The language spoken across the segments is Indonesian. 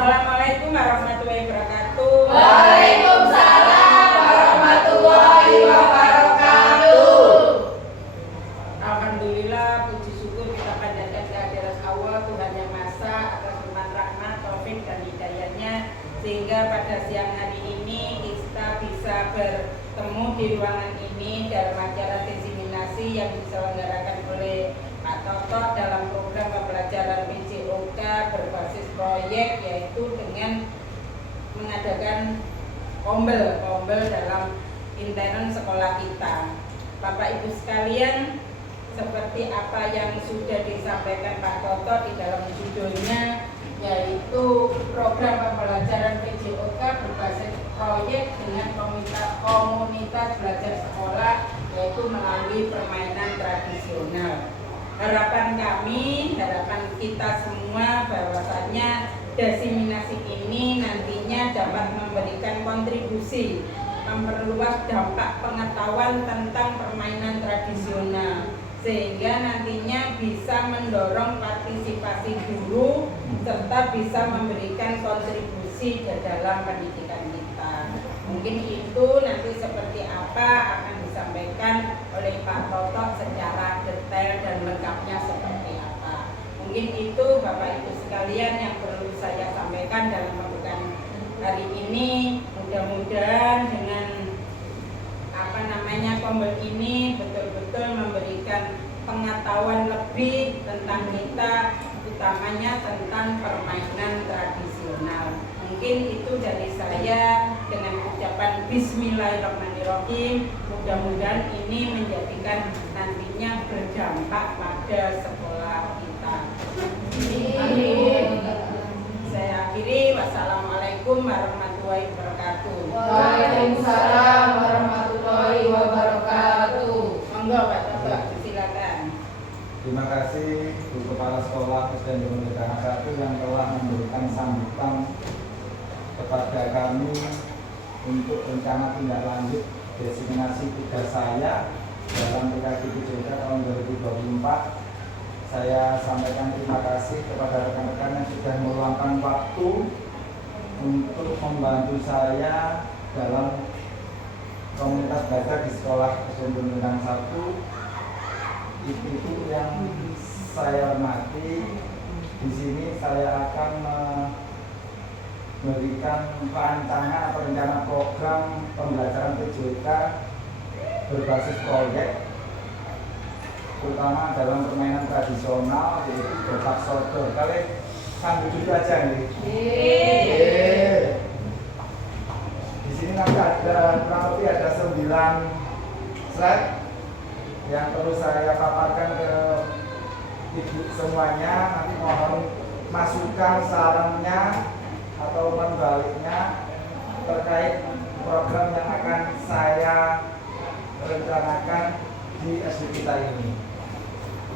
Assalamualaikum warahmatullahi wabarakatuh. Waalaikumsalam warahmatullahi wabarakatuh. Alhamdulillah, puji syukur kita panjatkan kehadirat Allah, Tuhan Yang Maha Esa, atas limpahan rahmat, taufik dan hidayahnya, sehingga pada siang hari ini kita bisa bertemu di ruangan ini dalam acara diseminasi yang diselenggarakan oleh Pak Toto dalam program pembelajaran PJOK berbasis proyek, yaitu dengan mengadakan ombel dalam intern sekolah kita. Bapak Ibu sekalian, seperti apa yang sudah disampaikan Pak Toto di dalam judulnya, yaitu program pembelajaran PJOK berbasis proyek dengan komunitas belajar sekolah, yaitu melalui permainan tradisional. Harapan kami, harapan kita semua bahwasanya diseminasi ini nantinya dapat memberikan kontribusi memperluas dampak pengetahuan tentang permainan tradisional, sehingga nantinya bisa mendorong partisipasi guru serta bisa memberikan kontribusi ke dalam pendidikan kita. Mungkin itu nanti seperti apa akan disampaikan oleh Pak Toto secara detail dan lengkapnya seperti apa. Mungkin itu Bapak Ibu sekalian yang perlu saya sampaikan dalam pembukaan hari ini. Mudah-mudahan dengan kombel ini betul-betul memberikan pengetahuan lebih tentang kita, utamanya tentang permainan tradisional. Mungkin itu dari saya dengan ucapan Bismillahirrahmanirrahim. Mudah-mudahan ini menjadikan nantinya berdampak pada sekolah kita. Amin. Saya akhiri. Wassalamualaikum warahmatullahi wabarakatuh. Waalaikumsalam warahmatullahi wabarakatuh. Monggo Pak Toto, silakan. Terima kasih Bu Kepala Sekolah SDN Kementerian 1 yang telah memberikan sambutan kepada kami untuk rencana tindak lanjut diseminasi tugas saya dalam PKG PJOK tahun 2024. Saya sampaikan terima kasih kepada rekan-rekan yang sudah meluangkan waktu untuk membantu saya dalam komunitas belajar di sekolah SDN Kementerian 1. Itu yang saya hormati. Di sini saya akan memberikan rancangan atau rencana program pembelajaran PJOK berbasis proyek, terutama dalam permainan tradisional yaitu botak sodor. Kalian sambil duduk aja nih. Di sini nanti ada kurang lebih ada 9 slide yang perlu saya paparkan ke ibu semuanya. Nanti mohon masukan sarannya atau baliknya terkait program yang akan saya rencanakan di SD kita ini.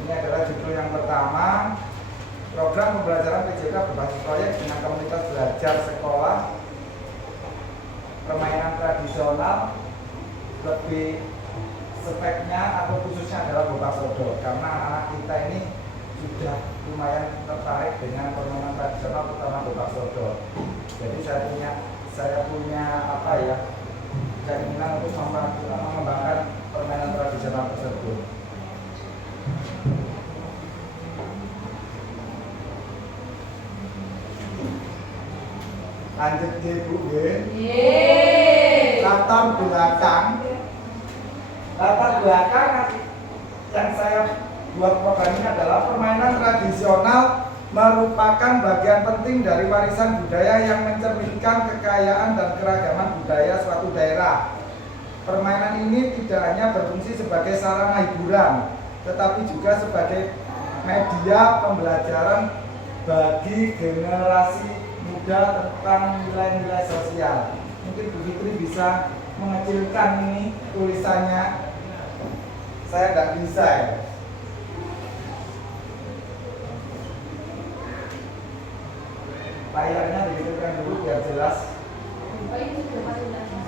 Ini adalah judul yang pertama, program pembelajaran PJOK berbasis proyek dengan komunitas belajar sekolah permainan tradisional. Lebih speknya atau khususnya adalah botak sodor, karena anak kita ini sudah lumayan tertarik dengan permainan tradisional, terutama botak sodor. Jadi saya punya keinginan untuk mengembangkan permainan tradisional tersebut. Lanjut Bu, latar belakang yang saya buat program ini adalah permainan tradisional merupakan bagian penting dari warisan budaya yang mencerminkan kekayaan dan keragaman budaya suatu daerah. Permainan ini tidak hanya berfungsi sebagai sarana hiburan, tetapi juga sebagai media pembelajaran bagi generasi muda tentang nilai-nilai sosial. Mungkin Bu Fitri bisa mengecilkan ini tulisannya. Saya tidak bisa ya. Layarnya dikecilkan dulu biar jelas.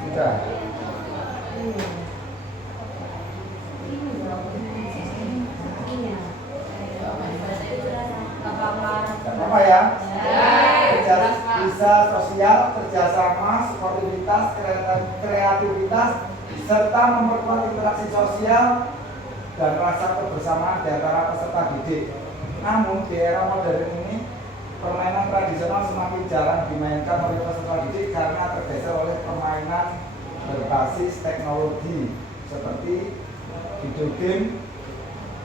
Sudah. Apa ya? Jelas. bisa sosial, kerjasama, sportivitas, kreativitas, serta memperkuat interaksi sosial dan rasa kebersamaan di antara peserta didik. Namun di era modern ini, permainan tradisional semakin jarang dimainkan oleh peserta didik karena tergeser oleh permainan berbasis teknologi seperti video game,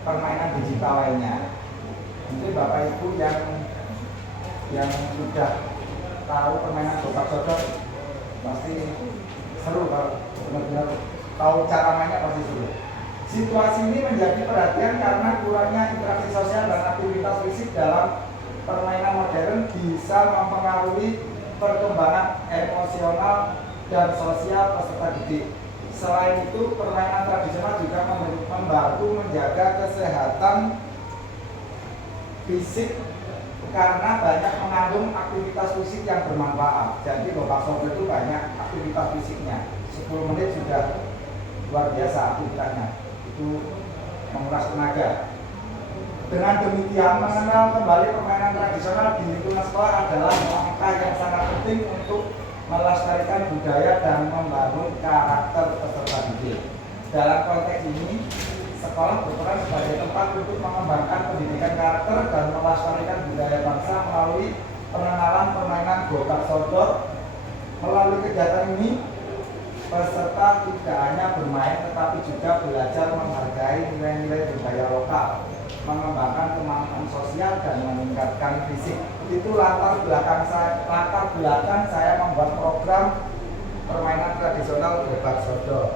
permainan digital lainnya. Mungkin Bapak Ibu yang sudah tahu permainan gobak sodor pasti seru, kalau benar-benar tahu cara mainnya pasti seru. Situasi ini menjadi perhatian karena kurangnya interaksi sosial dan aktivitas fisik dalam permainan modern bisa mempengaruhi perkembangan emosional dan sosial peserta didik. Selain itu, permainan tradisional juga membantu menjaga kesehatan fisik karena banyak mengandung aktivitas fisik yang bermanfaat. Jadi gobak sodor itu banyak aktivitas fisiknya. 10 menit sudah luar biasa aktivitasnya. Itu menguras tenaga. Dengan demikian, mengenal kembali permainan tradisional di lingkungan sekolah adalah langkah yang sangat penting untuk melestarikan budaya dan membangun karakter peserta didik. Dalam konteks ini, sekolah berperan sebagai tempat untuk mengembangkan pendidikan karakter dan melestarikan budaya bangsa melalui pengenalan permainan gobak sodor. Melalui kegiatan ini, peserta tidak hanya bermain tetapi juga belajar menghargai nilai-nilai budaya lokal, mengembangkan kemampuan sosial dan meningkatkan fisik. Itu latar belakang saya membuat program permainan tradisional gobak sodor.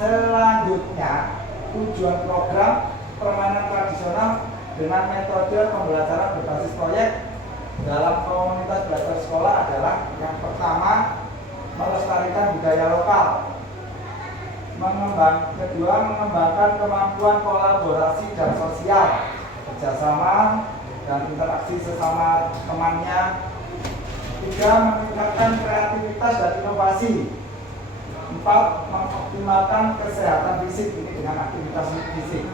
Selanjutnya, tujuan program permainan tradisional dengan metode pembelajaran berbasis proyek dalam komunitas belajar sekolah adalah yang pertama, melestarikan budaya lokal. Kedua, mengembangkan kemampuan kolaborasi dan sosial, kerjasama dan interaksi sesama temannya. Tiga, meningkatkan kreativitas dan inovasi. 4, mengoptimalkan kesehatan fisik ini dengan aktivitas fisik.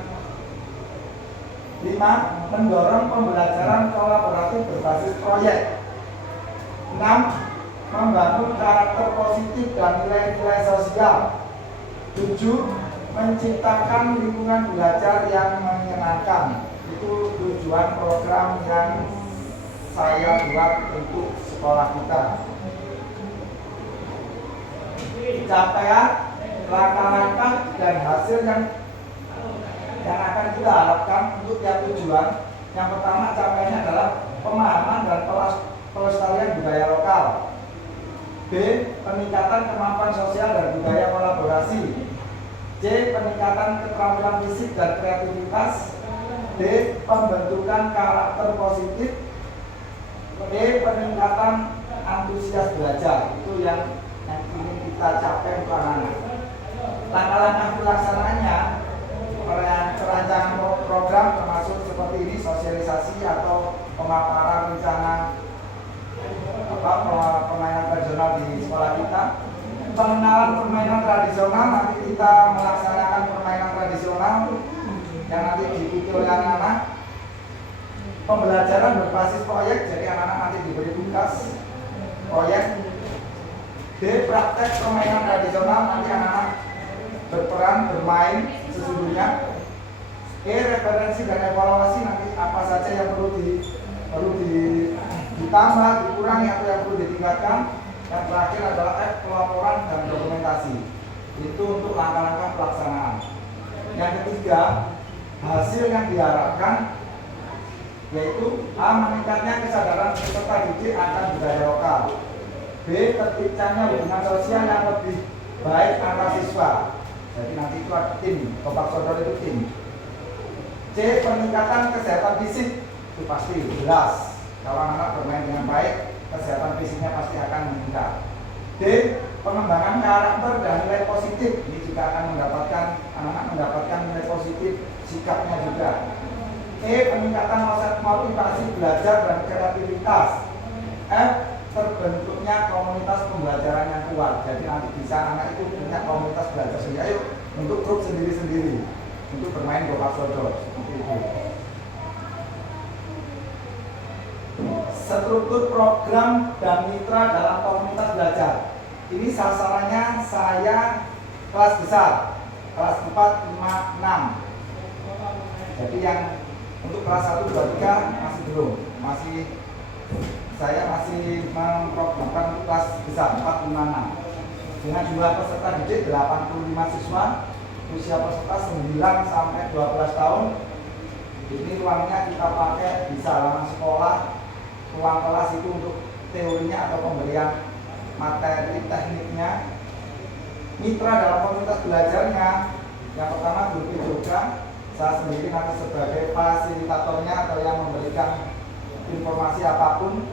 5, mendorong pembelajaran kolaboratif berbasis proyek. 6, membangun karakter positif dan nilai-nilai sosial. 7, menciptakan lingkungan belajar yang menyenangkan. Itu tujuan program yang saya buat untuk sekolah kita. Capaian, langkah-langkah dan hasil yang akan kita harapkan untuk tiap tujuan. Yang pertama, capaiannya adalah pemahaman dan pelestarian budaya lokal. B, peningkatan kemampuan sosial dan budaya kolaborasi. C, peningkatan keterampilan fisik dan kreativitas. D, pembentukan karakter positif. E, peningkatan antusias belajar. Itu yang ingin kita capai untuk anak-anak. Langkah-langkah pelaksanaannya, perancangan program termasuk seperti ini, sosialisasi atau pemaparan rencana permainan tradisional di sekolah kita. Pengenalan permainan tradisional, nanti kita melaksanakan permainan tradisional yang nanti diikuti oleh anak-anak. Pembelajaran berbasis proyek, jadi anak-anak nanti diberi tugas proyek. D, praktek permainan tradisional, nanti anak-anak berperan bermain sesungguhnya. E, referensi dan evaluasi, nanti apa saja yang perlu ditambah, dikurangi atau yang perlu ditingkatkan. Yang terakhir adalah F, pelaporan dan dokumentasi. Itu untuk langkah-langkah pelaksanaan. Yang ketiga, hasil yang diharapkan yaitu A, meningkatnya kesadaran peserta didik akan budaya lokal. B, terciptanya hubungan sosial yang lebih baik antar siswa. Jadi nanti itu ada tim, gobak sodor itu tim. C, peningkatan kesehatan fisik. Itu pasti jelas. Kalau anak bermain dengan baik, kesehatan fisiknya pasti akan meningkat. D, pengembangan karakter dan nilai positif. Ini juga akan anak-anak mendapatkan nilai positif sikapnya juga. E, peningkatan motivasi belajar dan kreativitas. F, terbentuknya komunitas pembelajaran yang kuat. Jadi nanti bisa anak itu punya komunitas belajar sendiri. Ayo untuk grup sendiri-sendiri untuk bermain gobak sodor seperti itu. struktur program dan mitra dalam komunitas belajar. Ini sasarannya saya kelas besar, kelas 4, 5, 6. Jadi yang untuk kelas 1, 2, 3 masih belum, saya masih memprogramkan kelas besar 4, 5, 6 dengan jumlah peserta didik 85 siswa, usia peserta 9 sampai 12 tahun. Ini ruangnya kita pakai bisa halaman sekolah, ruang kelas itu untuk teorinya atau pemberian materi tekniknya. Mitra dalam komunitas belajarnya, yang pertama guru juga, saya sendiri nanti sebagai fasilitatornya atau yang memberikan informasi apapun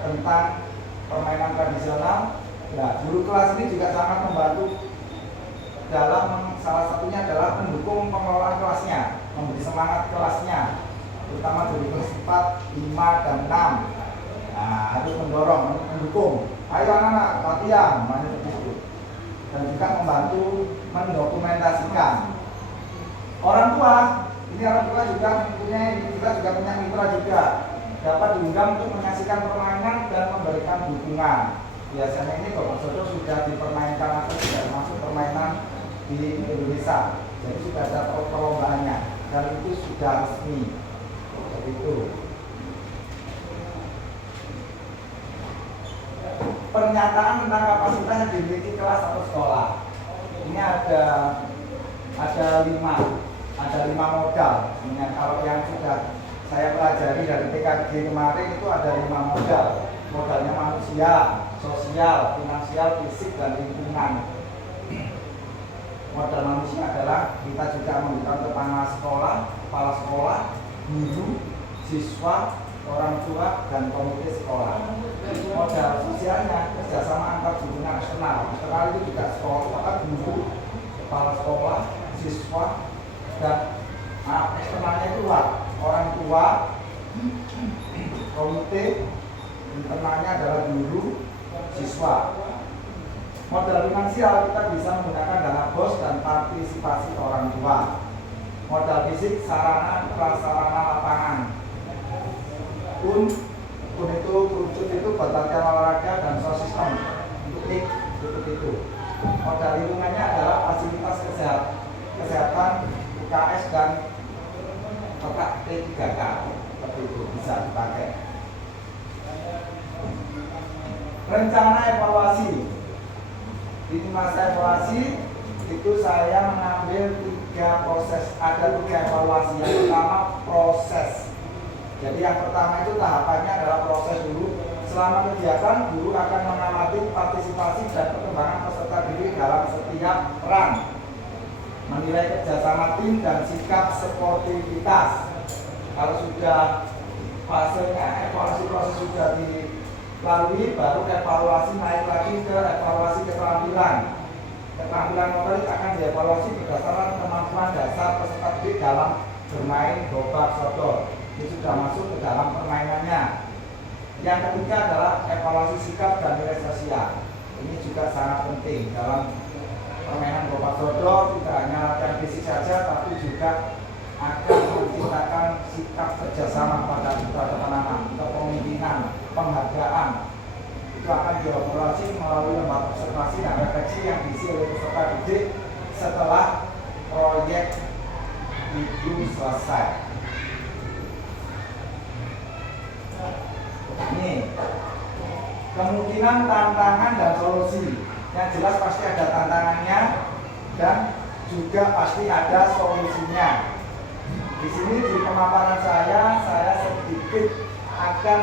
tentang permainan tradisional. Nah, guru kelas ini juga sangat membantu dalam salah satunya adalah mendukung pengelolaan kelasnya, memberi semangat kelasnya, terutama guru kelas 4, 5, dan 6. Nah, harus mendorong, mendukung. Ayo anak-anak, latihan, begitu. Dan juga membantu mendokumentasikan. Orang tua, ini orang tua juga punya mitra juga, dapat diundang untuk menyaksikan permainan dan memberikan dukungan. Biasanya ini Bapak Sodo sudah dipermainkan atau sudah masuk permainan di Indonesia, jadi sudah ada perlombaannya dan itu sudah resmi. Seperti itu. Pernyataan tentang kapasitas yang dimiliki kelas atau sekolah. Ini ada 5 modal. Sebenarnya kalau yang sudah saya pelajari dari PKG kemarin itu ada 5 modal. Modalnya manusia, sosial, finansial, fisik, dan lingkungan. Modal manusia adalah kita juga memberikan kepala sekolah, guru, siswa, orang tua, dan komite sekolah. Modal sosialnya kerjasama antar dukungan eksternal. Eksternal itu juga sekolah, guru, kepala sekolah, siswa, dan eksternalnya itu luar, orang tua, komite, internalnya adalah guru, siswa. Modal finansial kita bisa menggunakan dana BOS dan partisipasi orang tua. Modal fisik sarana prasarana lapangan. Un itu kerucut itu buat latihan olahraga dan sosial untuk seperti itu. Modal lingkungannya adalah fasilitas kesehatan, UKS dan T3K. Seperti itu bisa dipakai. Rencana evaluasi. Ini masa evaluasi itu saya mengambil 3 proses. Ada 3 evaluasi. Yang pertama proses. Jadi yang pertama itu tahapannya adalah proses dulu. Selama kegiatan, guru akan mengamati partisipasi dan perkembangan peserta didik dalam setiap peran, menilai kerjasama tim dan sikap sportivitas. Kalau sudah fasenya evaluasi proses sudah dilalui, baru evaluasi naik lagi ke evaluasi keterampilan. Keterampilan motorik akan dievaluasi berdasarkan kemampuan dasar peserta didik dalam bermain gobak sodor. Ini sudah masuk ke dalam permainannya. Yang ketiga adalah evaluasi sikap dan nilai sosial. Ini juga sangat penting dalam permainan gobak sodor. Tidak hanya latihan fisik saja, tapi juga akan menciptakan sikap kerjasama pada teman-teman, kepemimpinan, penghargaan. Itu akan dievaluasi melalui lembaga observasi dan refleksi yang diisi oleh peserta didik setelah proyek itu selesai. Ini kemungkinan, tantangan, dan solusi. Yang jelas pasti ada tantangannya dan juga pasti ada solusinya. Di sini di pemaparan saya sedikit akan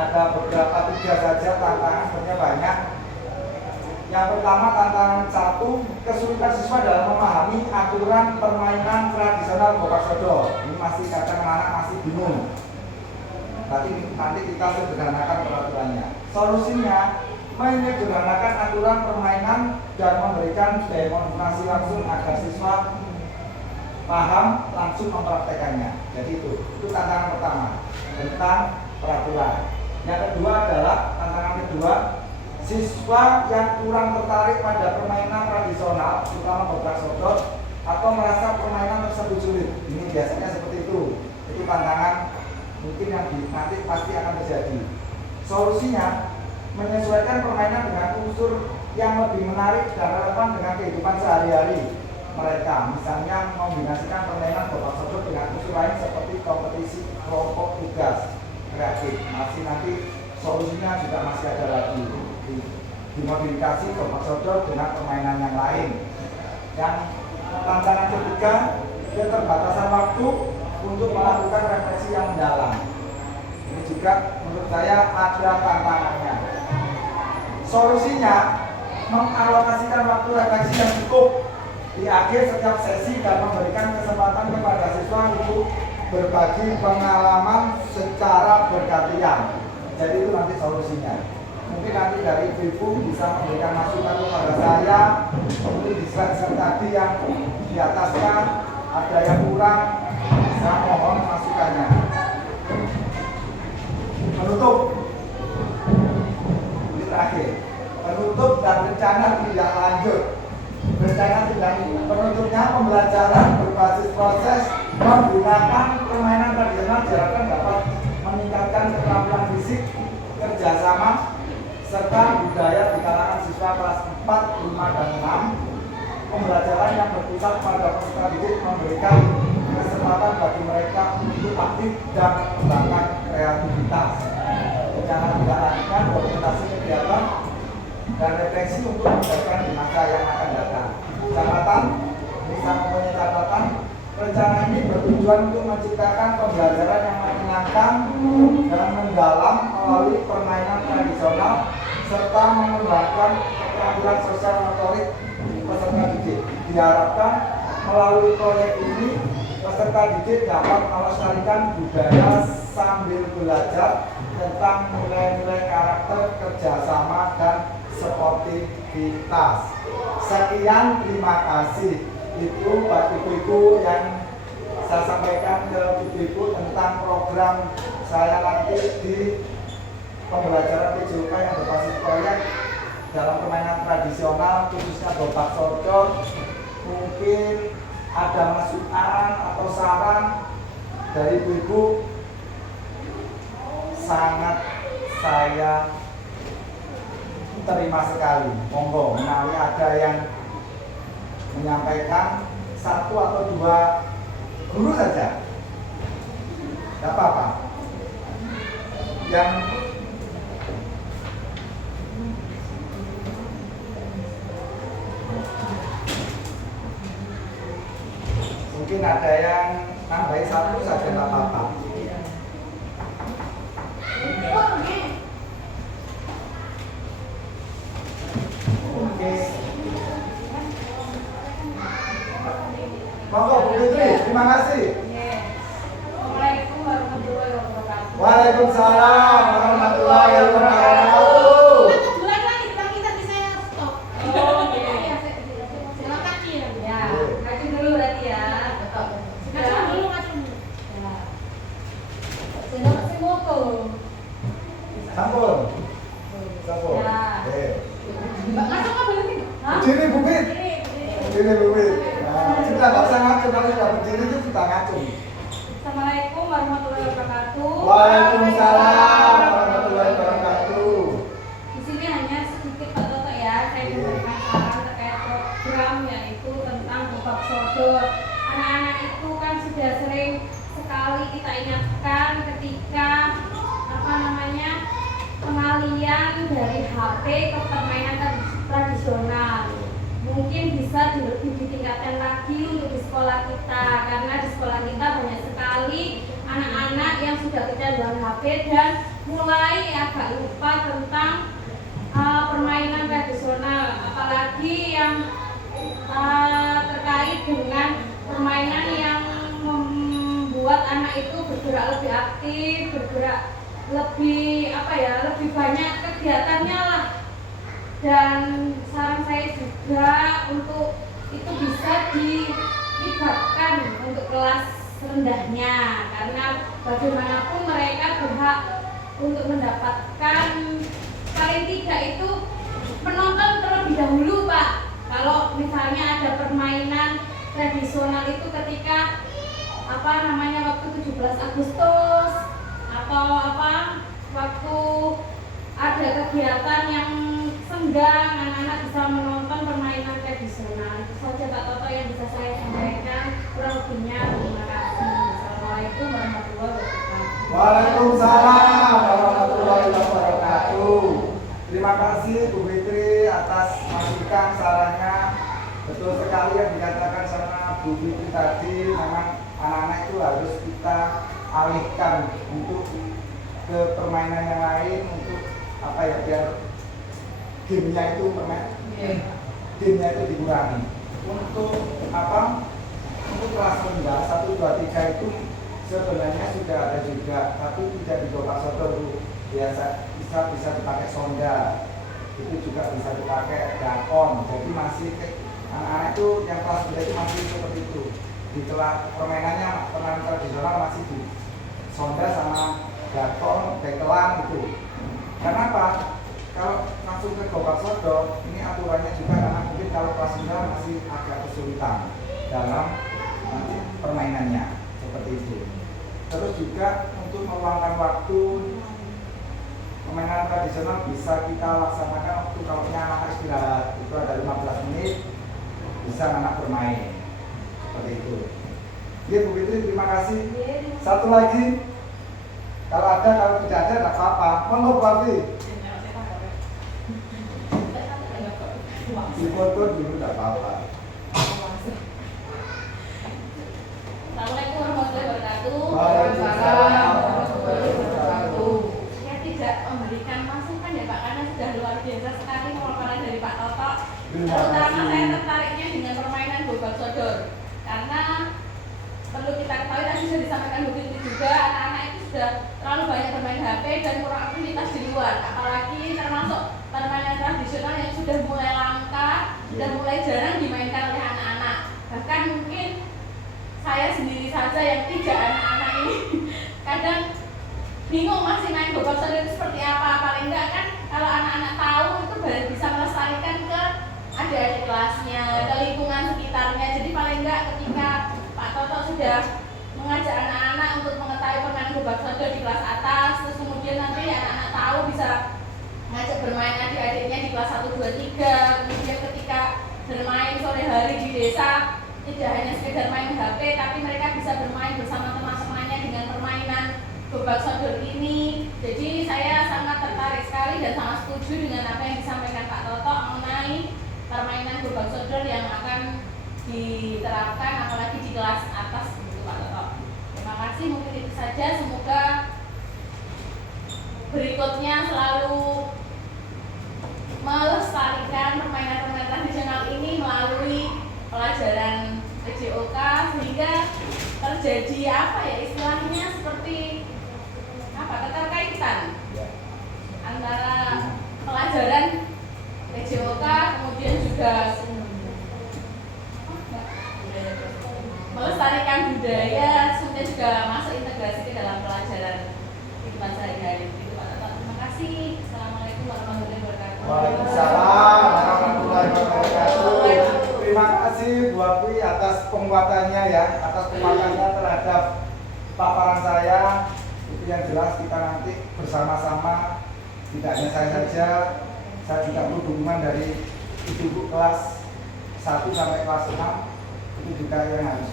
ada beberapa 3 saja tantangan, sebenarnya banyak. Yang pertama tantangan 1, kesulitan siswa dalam memahami aturan permainan tradisional gobak sodor. Ini masih kadang anak masih bingung. Tapi nanti kita sederhanakan peraturannya. Solusinya menyederhanakan aturan permainan dan memberikan demonstrasi langsung agar siswa paham langsung mempraktekannya. Jadi itu tantangan pertama tentang peraturan. Yang kedua adalah tantangan kedua, siswa yang kurang tertarik pada permainan tradisional, terutama gobak sodor, atau merasa permainan tersebut sulit. Ini biasanya seperti itu. Itu tantangan mungkin yang nanti pasti akan terjadi. Solusinya menyesuaikan permainan dengan unsur yang lebih menarik dan relevan dengan kehidupan sehari-hari mereka. Misalnya mengombinasikan permainan gobak sodor dengan unsur lain seperti kompetisi kelompok tugas kreatif. Masih nanti solusinya juga masih ada lagi. Dimodifikasi gobak sodor dengan permainan yang lain. Yang tantangan ketiga, keterbatasan waktu untuk melakukan refleksi yang mendalam. Ini juga menurut saya ada tantangannya. Solusinya mengalokasikan waktu refleksi yang cukup di akhir setiap sesi dan memberikan kesempatan kepada siswa untuk berbagi pengalaman secara bergantian. Jadi itu nanti solusinya. Mungkin nanti dari ibu bisa memberikan masukan kepada saya untuk di slide tadi yang di atasnya ada yang kurang, saya mohon masukannya. Penutup, ini terakhir. Penutup dan rencana tidak lanjut. Rencana tidak penutupnya pembelajaran berbasis proses menggunakan permainan tradisional diharapkan dapat meningkatkan keterampilan fisik, kerjasama, serta budaya di kalangan siswa kelas 4, 5, dan 6. Pembelajaran yang berpusat pada peserta didik memberikan kesempatan bagi mereka untuk aktif dan mengembangkan kreativitas. Rencana tidak lanjutkan dokumentasi kegiatan dan refleksi untuk memberikan di masa yang akan datang. Catatan, bisa mempunyai catatan. Rencana ini bertujuan untuk menciptakan pembelajaran yang menyenangkan dan mendalam melalui permainan tradisional serta mengembangkan keterampilan sosial motorik peserta didik. Diharapkan melalui proyek ini peserta didik dapat melestarikan budaya sambil belajar tentang nilai-nilai karakter, kerjasama, dan sportivitas. Sekian, terima kasih. Itu Pak Ibu yang saya sampaikan ke Ibu tentang program saya nanti di pembelajaran PJUK yang berbasis proyek dalam permainan tradisional khususnya gobak sodor. Mungkin ada masukan atau saran dari Ibu, sangat saya terima sekali. Monggo, menawi ada yang menyampaikan, satu atau dua guru saja, tidak apa-apa. Yang mungkin ada yang nambahin satu saja, tidak apa-apa. Oke. Monggo Bu Fitri, terima kasih. Assalamualaikum warahmatullahi wabarakatuh. Waalaikumsalam warahmatullahi wabarakatuh. Kebetulan kan kita bisa stop. Oh, iya. Silakan Cil. Ya, kacung dulu berarti ya. Kacung dulu, kacung. Ya. Silakan si moto. Sampun. Sampun. Ya. Kacung apa berarti? Hah? Berdiri Bu Fit. Berdiri Bu Fit. Berdiri. Sudah nggak usah ngacung, kalau sudah berdiri itu kita ngacung. Assalamualaikum warahmatullahi wabarakatuh. Waalaikumsalam warahmatullahi wabarakatuh. Di sini hanya sedikit Pak Toto ya, saya memberikan saran terkait program yaitu tentang gobak sodor. Anak-anak itu kan sudah sering sekali kita ingatkan ketika pengalian dari HP ke permainan tradisional. Mungkin bisa lebih ditingkatkan lagi untuk di sekolah kita, karena di sekolah kita banyak sekali anak-anak yang sudah kecanduan HP dan mulai agak lupa tentang permainan tradisional, apalagi yang terkait dengan permainan yang membuat anak itu bergerak lebih aktif, bergerak lebih lebih banyak kegiatannya lah. Dan saran saya juga untuk itu bisa dilibatkan untuk kelas rendahnya, karena bagaimanapun mereka berhak untuk mendapatkan paling tidak itu menonton terlebih dahulu Pak. Kalau misalnya ada permainan tradisional itu ketika waktu 17 Agustus atau waktu ada kegiatan yang senggang anak-anak bisa menonton permainan tradisional. Itu saja Pak Toto yang bisa saya sampaikan. Kurang lebihnya terima kasih. Assalamualaikum warahmatullahi wabarakatuh. Waalaikumsalam warahmatullahi wabarakatuh. Terima kasih Bu Fitri atas masukan sarannya. Betul sekali yang dikatakan sama Bu Fitri tadi, memang anak-anak itu harus kita alihkan untuk ke permainan yang lain, untuk biar gamenya itu gamenya itu dikurangi. Untuk untuk kelas rendah 1, 2, 3 itu sebenarnya sudah ada juga, tapi tidak di Bapak Soto Bu. Biasa bisa dipakai sonda, itu juga bisa dipakai dakon. Jadi masih anak-anak itu yang kelas rendah itu masih seperti itu. Di kelas permainannya permainan tradisional masih di sonda sama dakon, bekelan itu. Kenapa? Kalau langsung ke Bapak Soto, ini aturannya juga karena mungkin kalau kelas rendah masih agak kesulitan dalam permainannya seperti itu. Terus juga untuk meluangkan waktu, permainan tradisional bisa kita laksanakan waktu kalau anak istirahat itu ada 15 menit bisa anak bermain seperti itu. Ya Bu Fitri, terima kasih. Satu lagi, kalau tidak ada tidak apa-apa. Monggo Bu Arti. Difoto dulu tidak apa-apa. Assalamualaikum warahmatullahi wabarakatuh. Waalaikumsalam. Saya tidak memberikan masukan ya Pak, karena sudah luar biasa sekali pemaparan dari Pak Toto. Terutama saya tertariknya dengan permainan gobak sodor, karena perlu kita ketahui tadi sudah disampaikan Bu Fitri juga, anak-anak itu sudah terlalu banyak bermain HP dan kurang aktivitas di luar, apalagi termasuk permainan tradisional yang sudah mulai langka, sudah mulai jarang dimainkan oleh anak-anak. Bahkan mungkin saya sendiri saja yang tidak anak-anak ini kadang bingung masih main gobak sodor itu seperti apa. Paling enggak kan kalau anak-anak tahu itu baru bisa melestarikan ke adik-adik kelasnya, ke lingkungan sekitarnya. Jadi paling enggak ketika Pak Toto sudah mengajak anak-anak untuk mengetahui permainan gobak sodor di kelas atas, terus kemudian nanti anak-anak tahu bisa ngajak bermain adik-adiknya di kelas 1, 2, 3. Kemudian ketika bermain sore hari di desa, tidak hanya sekedar main HP, tapi mereka bisa bermain bersama teman-temannya dengan permainan gobak sodor ini. Jadi saya sangat tertarik sekali dan sangat setuju dengan apa yang disampaikan Pak Toto mengenai permainan gobak sodor yang akan diterapkan apalagi di kelas atas gitu Pak Toto. Terima kasih, mungkin itu saja. Semoga berikutnya selalu melestarikan permainan-permainan tradisional ini melalui pelajaran PJOK sehingga terjadi istilahnya seperti keterkaitan antara pelajaran PJOK kemudian juga melestarikan budaya, kemudian juga masuk integrasi ke dalam pelajaran kehidupan sehari-hari. Terima kasih. Assalamualaikum warahmatullahi wabarakatuh. Waalaikumsalam warahmatullahi wabarakatuh. Terima kasih Bu Api atas penguatannya ya, atas penguatannya terhadap paparan saya. Itu yang jelas kita nanti bersama-sama, tidak hanya saya juga perlu dukungan dari ibu-ibu kelas 1 sampai kelas 6. Itu juga yang harus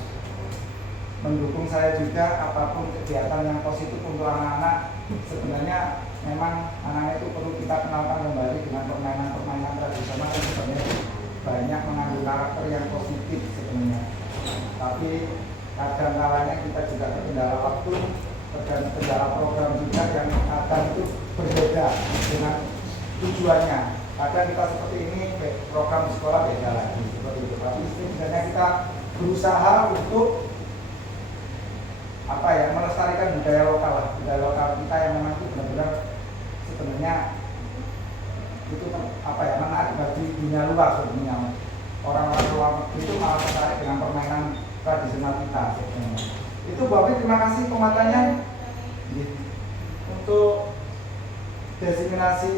mendukung saya juga, apapun kegiatan yang positif untuk anak-anak. Sebenarnya memang anak-anak itu perlu kita kenalkan kembali dengan permainan-permainan tradisional yang sebenarnya banyak mengandung karakter yang positif sebenarnya. Tapi kadang-kadang kita juga terkendala waktu, terkendala program juga yang akan itu berbeda dengan tujuannya. Kadang kita seperti ini, program sekolah beda lagi seperti itu. Tapi sebenarnya kita berusaha untuk melestarikan budaya lokal kita yang memang itu benar-benar sebenarnya itu menarik bagi dunia luar sebenarnya. Orang-orang luar itu malah tertarik dengan permainan tradisional kita sebenarnya. Itu Bapak, terima kasih penguatannya. Untuk desiminasi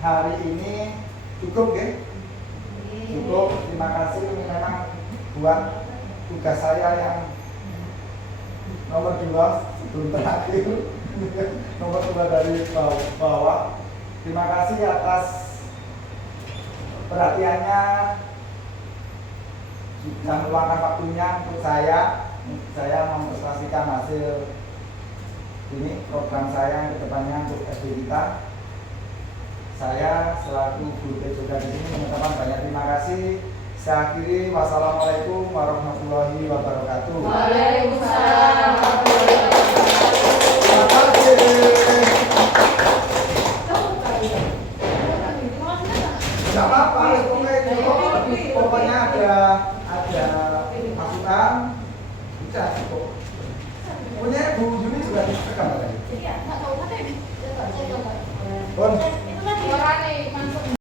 hari ini cukup ya? Cukup, terima kasih. Ini memang buat tugas saya yang nomor 2 sebelum terakhir. nomor 2 dari bawah. Terima kasih atas perhatiannya, sudah meluangkan waktunya untuk saya mempresentasikan hasil ini program saya ke depannya untuk SD kita. Saya selaku guru TK di sini mengucapkan banyak terima kasih. Saya akhiri, wassalamualaikum warahmatullahi wabarakatuh. Waalaikumsalam warahmatullahi wabarakatuh. Terima kasih. Tidak apa-apa, pokoknya ada masukan, bisa cukup. Pokoknya Bu Juni juga rekam tadi. Iya, nggak tahu apa ya. Bon.